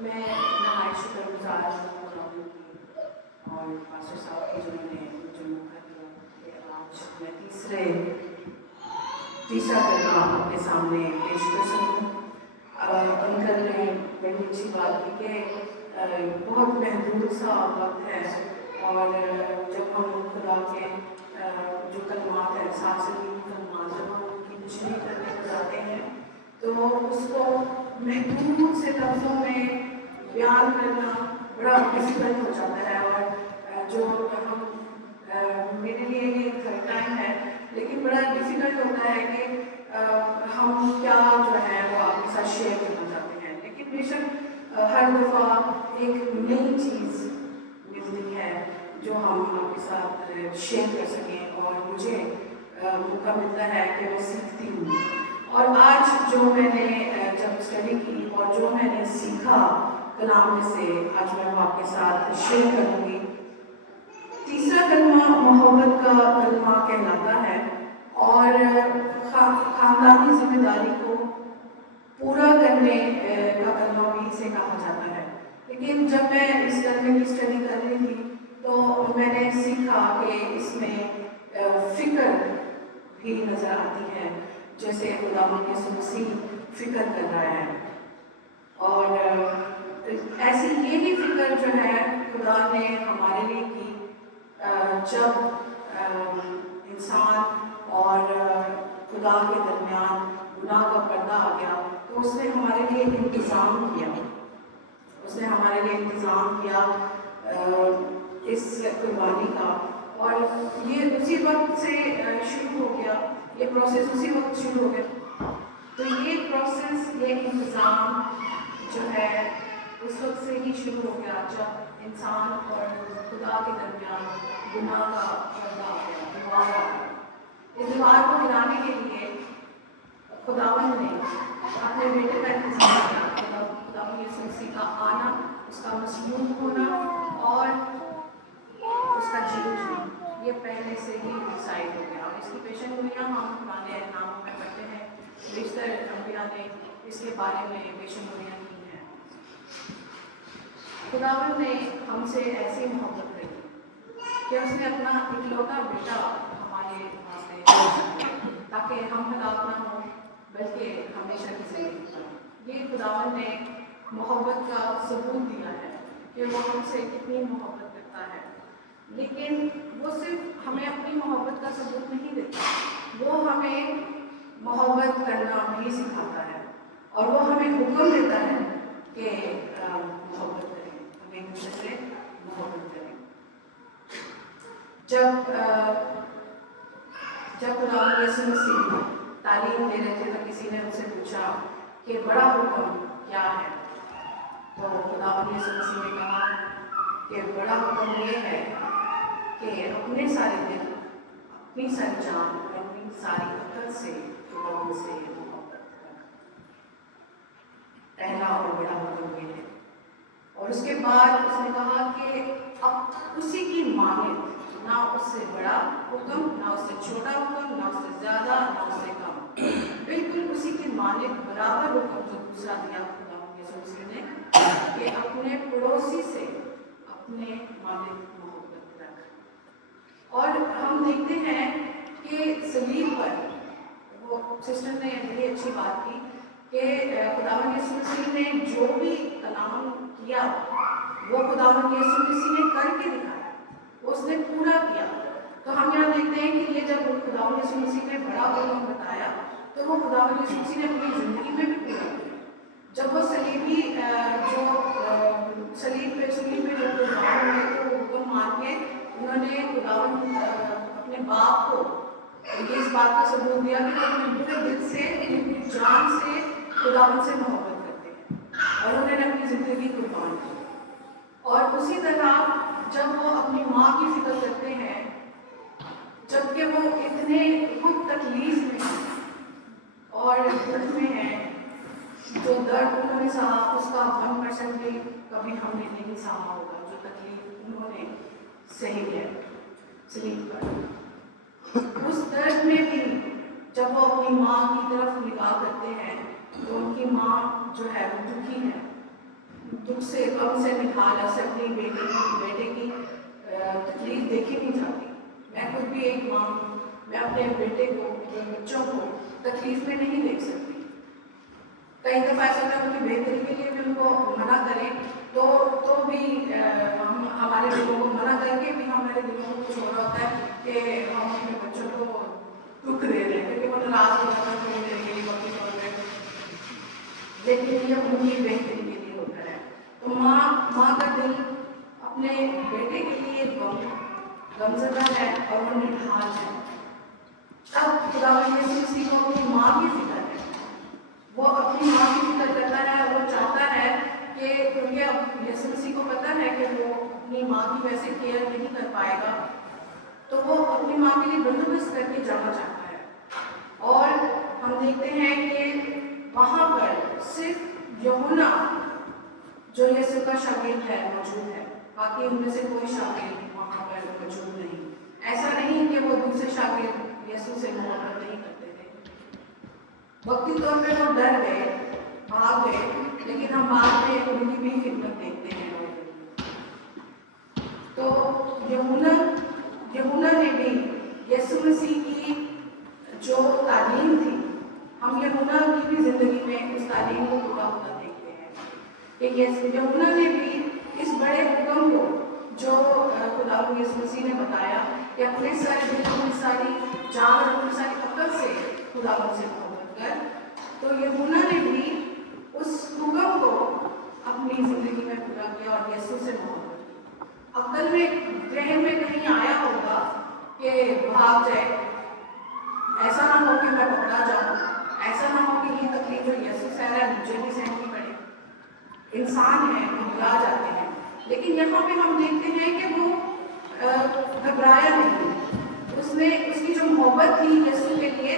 میں نہایت شکر گزار ہوں اور ماسٹر صاحب کی جنہوں نے مجھے موقع دیا کہ آج میں تیسرا کلمہ آپ کے سامنے پیش کر سکوں۔ انکل نے بڑی اچھی بات کی کہ بہت محدود سا وقت ہے اور جب ہم خدا کے جو کلمات ہیں ساتھ کلمات جب ہم ان کی تشریح کرنے کو جاتے ہیں تو اس کو محدود سے لفظوں میں بیان کرنا بڑا ڈفیکلٹ ہو جاتا ہے اور جو ہم میرے لیے یہ تھرڈ ٹائم ہے لیکن بڑا ڈفیکلٹ ہوتا ہے کہ ہم کیا جو ہے وہ آپ کے ساتھ شیئر کرنا چاہتے ہیں، لیکن بے شک ہر دفعہ ایک نئی چیز ملتی ہے جو ہم آپ کے ساتھ شیئر کر سکیں اور مجھے موقع ملتا ہے کہ میں سیکھتی ہوں۔ اور آج جو میں نے جب اسٹڈی کی اور جو میں نے سیکھا کلام میں سے آج میں وہ آپ کے ساتھ شیئر کروں گی۔ تیسرا کلمہ محبت کا کلمہ کہلاتا ہے اور خاندانی ذمہ داری کو پورا کرنے کا کلمہ بھی اسے کہا جاتا ہے، لیکن جب میں اس کلمے کی اسٹڈی کر رہی تھی تو میں نے سیکھا کہ اس میں فکر بھی نظر آتی ہے، جیسے خداوند یسوع مسیح فکر کر رہا ہے اور ایسی یہ بھی فکر جو ہے خدا نے ہمارے لیے کی جب انسان اور خدا کے درمیان گناہ کا پردہ آ گیا تو اس نے ہمارے لیے انتظام کیا، اس نے ہمارے لیے انتظام کیا اس قربانی کا، اور یہ اسی وقت سے شروع ہو گیا، یہ پروسیس اسی وقت شروع ہو گیا۔ تو یہ پروسیس، یہ انتظام جو ہے اس وقت سے ہی شروع ہو گیا جب انسان اور خدا کے درمیان گناہ کا پردہ آ گیا، دیوار آ گیا۔ اس دیوار کو گرانے کے لیے خداوند نے اپنے بیٹے کا انتظام کیا، خداوند یسوع مسیح کا آنا، اس کا مصلوب ہونا اور اس کا جی اٹھنا، یہ پہلے سے ہی ڈسائڈ ہو گیا، اور اس کی پیشن گوئیاں ہم پرانے ناموں میں پڑھتے ہیں، بیشتر انبیاء نے اس کے بارے میں پیشن گوئیاں کی ہیں۔ خداوند نے ہم سے ایسی محبت کری کہ اس نے اپنا اکلوتا بیٹا ہمارے واسطے تاکہ ہم ہلاک نہ ہوں بلکہ ہمیشہ کی زندگی پائیں۔ یہ خداوند نے محبت کا ثبوت دیا ہے کہ وہ ہم سے کتنی محبت کرتا ہے، لیکن وہ صرف ہمیں اپنی محبت کا ثبوت نہیں دیتا، وہ ہمیں محبت کرنا بھی سکھاتا ہے اور وہ ہمیں حکم دیتا ہے کہ محبت کریں، ہمیں ایک دوسرے سے محبت کریں۔ جب خداوند یسوع مسیح تعلیم دے رہے تھے تو کسی نے ان سے پوچھا کہ بڑا حکم کیا ہے، تو خداوند یسوع مسیح نے کہا کہ بڑا حکم یہ ہے کہ اپنے سارے دل، اپنی ساری جان اور اپنی ساری عقل سے خداوند سے محبت کرنا۔ پہلا اور بڑا حکم یہ ہے، اور اس کے بعد اس نے کہا کہ اب اسی کی مانند، نہ اس سے بڑا حکم، نہ اس سے چھوٹا حکم، نہ اس سے زیادہ، نہ اس سے کم، بالکل اسی کی مانند برابر حکم جو دوسرا دیا خداوند یسوع مسیح نے کہ اپنے پڑوسی سے اپنے مانند محبت رکھ۔ اور ہم دیکھتے ہیں کہ صلیب پر وہ سسٹر نے بڑی اچھی بات کی کہ خداوند یسوع مسیح نے جو بھی کلام کیا وہ خداوند یسوع مسیح نے کر کے دکھایا، اس نے پورا کیا۔ تو ہم یہاں دیکھتے ہیں کہ یہ جب خداوند یسوع مسیح نے بڑا حکم بتایا تو وہ خداوند یسوع مسیح نے اپنی زندگی میں بھی پورا کیا۔ جب وہ صلیب پہ جو قربان ہوئے تو حکم مان کے انہوں نے خداوند اپنے باپ کو یہ اس بات کا ثبوت دیا کہ وہ اپنے پورے دل سے، اپنی جان سے خداوند سے محبت کرتے ہیں، اور انہوں نے اپنی زندگی قربان کی۔ اور اسی طرح جب وہ اپنی ماں کی فکر کرتے ہیں، جبکہ وہ اتنے خود تکلیف میں ہیں اور درد میں ہیں، جو درد انہوں نے سہا اس کا 1% بھی کبھی ہم نے نہیں سہا ہوگا، جو تکلیف انہوں نے سہی ہے صلیب پر۔ اس درد میں بھی جب وہ اپنی ماں کی طرف نگاہ کرتے ہیں تو ان کی ماں جو ہے وہ دکھی ہے، दुख से गम से निहाल से अपनी बेटे की तकलीफ देखी नहीं जाती। मैं खुद भी एक माँ हूँ, मैं अपने बेटे को, बच्चों को तकलीफ में नहीं देख सकती। कई दफ़ा ऐसा होता है उनकी बेहतरी के लिए भी उनको मना करें तो भी हम हमारे दिलों को मना करके भी हमारे दिलों को कुछ हो रहा होता है कि हम अपने बच्चों को दुख दे रहे हैं, क्योंकि वो नाराज हो जाता है थोड़ी देर के लिए वक्त तौर पर, लेकिन ये उनकी बेहतरी के लिए होता है। तो माँ का दिल अपने बेटे के लिए गमज़दा है और वो निढाल है। तब खुदावंद यीशु मसीह को अपनी माँ की फिक्र है, वो अपनी माँ की फिक्र करता है। वो चाहता है कि क्योंकि अब यीशु मसीह को पता है कि वो अपनी माँ की वैसे केयर नहीं कर पाएगा, तो वो अपनी माँ के लिए बंदोबस्त करके जाना चाहता है। और हम देखते हैं कि वहाँ पर सिर्फ यूहन्ना जो यीशु का शागिर्द है मौजूद है, बाकी उनमें से कोई शागिर्द वहाँ पर मौजूद नहीं। ऐसा नहीं कि वो दूसरे शागिर्द यीशु से मोहब्बत नहीं करते थे, वक्ती तौर पे वो डर गए, भाग गए, लेकिन हम बाद में उनकी भी खिदमत देखते हैं। तो यूहन्ना ने भी यीशु मसीह की जो तालीम थी, हम यूहन्ना की भी जिंदगी में उस तालीम को पूरा होता देखते हैं कि यूहन्ना ने भी इस बड़े हुक्म को जो खुदावंद यीशु मसीह ने बताया कि अपने सारे दिल, अपनी सारी जान और अपनी सारी अकल से खुदावंद से मोहब्बत कर, तो यूहन्ना ने भी उस हुक्म को अपनी जिंदगी में पूरा किया और यीशु से मोहब्बत की। अकल में जहन में कहीं आया होगा कि भाग जाए, ऐसा ना हो कि मैं पकड़ा जाऊँ, ऐसा ना हो कि ये तकलीफ जो यीशु सह रहा है मुझे भी सहनी पड़े। इंसान है, घबरा जाते हैं, लेकिन यहाँ पे हम देखते हैं कि वो घबराया नहीं। उसकी जो मोहब्बत थी यीशु के लिए,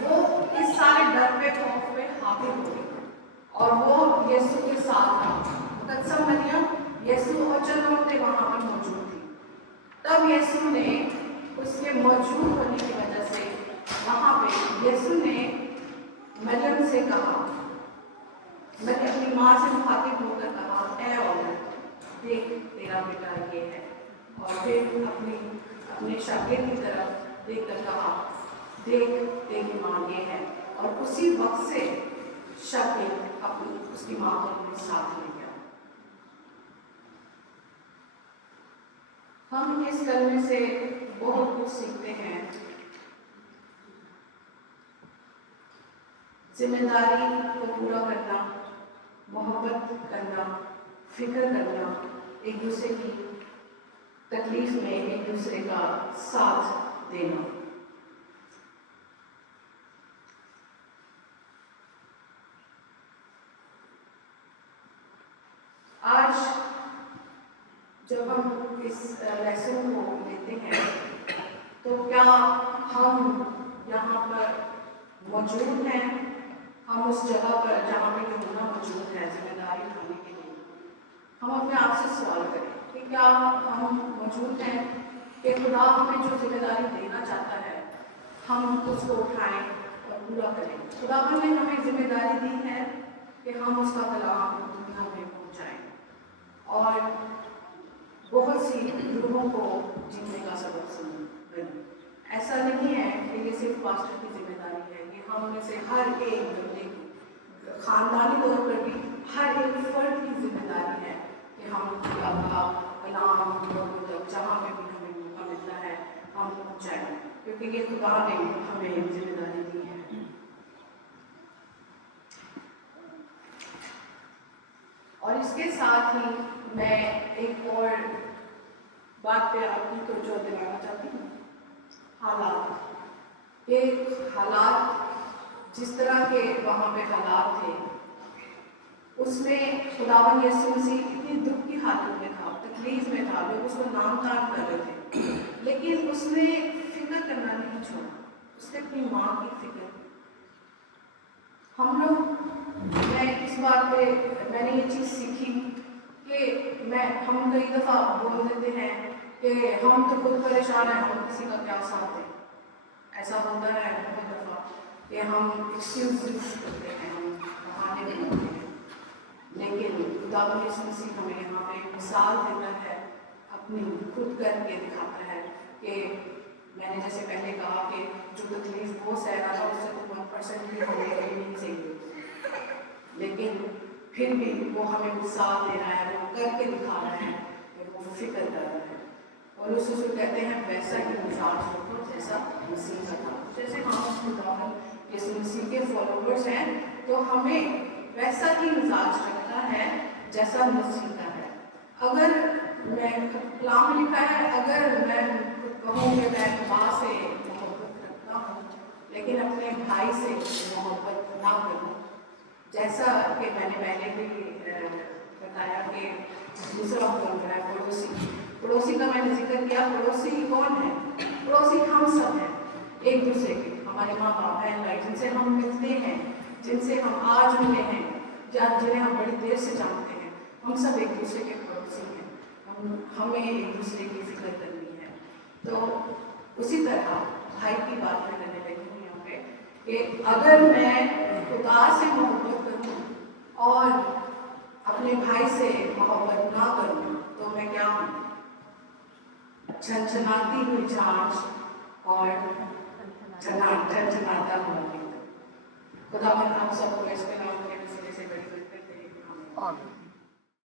वो इस सारे डर पे, खौफ पे हावी हो गई और वो यीशु के साथ था। कसम मरियम यीशु और चंद औरतें वहाँ पर मौजूद थी। तब यीशु ने उसके मौजूद होने की वजह से वहाँ पे यीशु ने मरियम से कहा, मैंने अपनी माँ से मुखातिब होकर कहा, ऐ औरत देख तेरा बेटा ये है। और फिर अपने शागिर्द की तरफ देख कर कहा, देख तेरी माँ ये है। और उसी वक्त से शागिर्द अपनी उसकी माँ को अपने साथ ले गया। हम इस कलमे से बहुत कुछ सीखते हैं। जिम्मेदारी को पूरा करना, मोहब्बत करना, फिक्र करना, एक दूसरे की तकलीफ में एक दूसरे का साथ देना। आज जब हम इस लेसन को लेते हैं तो क्या हम यहाँ पर मौजूद हैं? हम उस जगह पर जहाँ पे यूहन्ना मौजूद है जिम्मेदारी उठाने के लिए, हम अपने आप से सवाल करें कि क्या हम मौजूद हैं कि खुदा हमें जो जिम्मेदारी देना चाहता है हम उसको उठाएं और पूरा करें। खुदा ने हमें जिम्मेदारी दी है कि हम उसका कलाम दुनिया में पहुँचाएँ और बहुत सी लोगों को जीने का सबक बने। ऐसा नहीं है कि ये सिर्फ पास्टर की जिम्मेदारी है, ये हम में से हर एक बंदे की, खानदानी तौर पर भी हर एक फर्द की जिम्मेदारी है कि हम खुदा का कलाम लोगों तक जहाँ पे भी हमें मौका मिलता है हम पहुँचाएँ, क्योंकि ये खुदा ने हमें जिम्मेदारी दी है। और इसके साथ ही मैं एक और बात पे आपकी तवज्जो दिलाना चाहती हूँ। हालात, ये हालात जिस तरह के वहाँ पे हालात थे, उसमें खुदावंद यीशु मसीह इतनी दुख की हालत में था, तकलीफ में था, लोग उसको नाम तान कर रहे थे, लेकिन उसने फिक्र करना नहीं छोड़ा, उसने अपनी माँ की फिक्र की। हम लोग, मैं इस बात पे मैंने ये चीज़ सीखी कि हम कई दफ़ा बोल देते हैं कि हम तो खुद परेशान हैं, हम किसी का क्या साथ दें। ऐसा होता है बहुत दफ़ा कि हम एक्सक्यूज करते हैं, हम बहाने बनाते हैं। लेकिन खुदावंद यीशु मसीह हमें यहाँ पे मिसाल देता है, अपनी खुद करके दिखाता है कि मैंने जैसे पहले कहा कि जो तकलीफ वो सह रहा था उससे तो 1% भी होने के लिए नहीं चाहिए, लेकिन फिर भी वो हमें मिसाल दे रहा है, वो करके दिखा रहा है, वो फिक्र कर रहा है। और उस कहते हैं वैसा ही मिजाज रखो जैसा मसीह का था। जैसे हम खुदावंद यीशु मसीह के फॉलोवर्स हैं तो हमें वैसा ही मिजाज रखना है जैसा मसीह का है। अगर मैं कलाम लिखा है, अगर मैं कहूँ कि मैं माँ से मोहब्बत रखता हूँ लेकिन अपने भाई से मोहब्बत ना करूँ, जैसा कि मैंने पहले भी बताया कि दूसरा बोल रहा है पड़ोसी का मैंने जिक्र किया। पड़ोसी कौन है? पड़ोसी हम सब हैं, एक दूसरे के, हमारे माँ बाप बहन भाई जिनसे हम मिलते हैं, जिनसे हम आज मिले हैं या जिन्हें हम बड़ी देर से जानते हैं, हम सब एक दूसरे के पड़ोसी हैं। हमें एक दूसरे की फिक्र करनी है। तो उसी तरह भाई की बात मैं करने लगी हूँ यहाँ पे कि अगर मैं खुदा से मोहब्बत करूँ और अपने भाई से मोहब्बत ना करूँ तो मैं क्या हूँ? झनझनाती हुई झांझ और झनझनाता हुआ। खुदावंद आप सबको इसके नाम के वसीले से बड़ी बरकत दे। आमीन।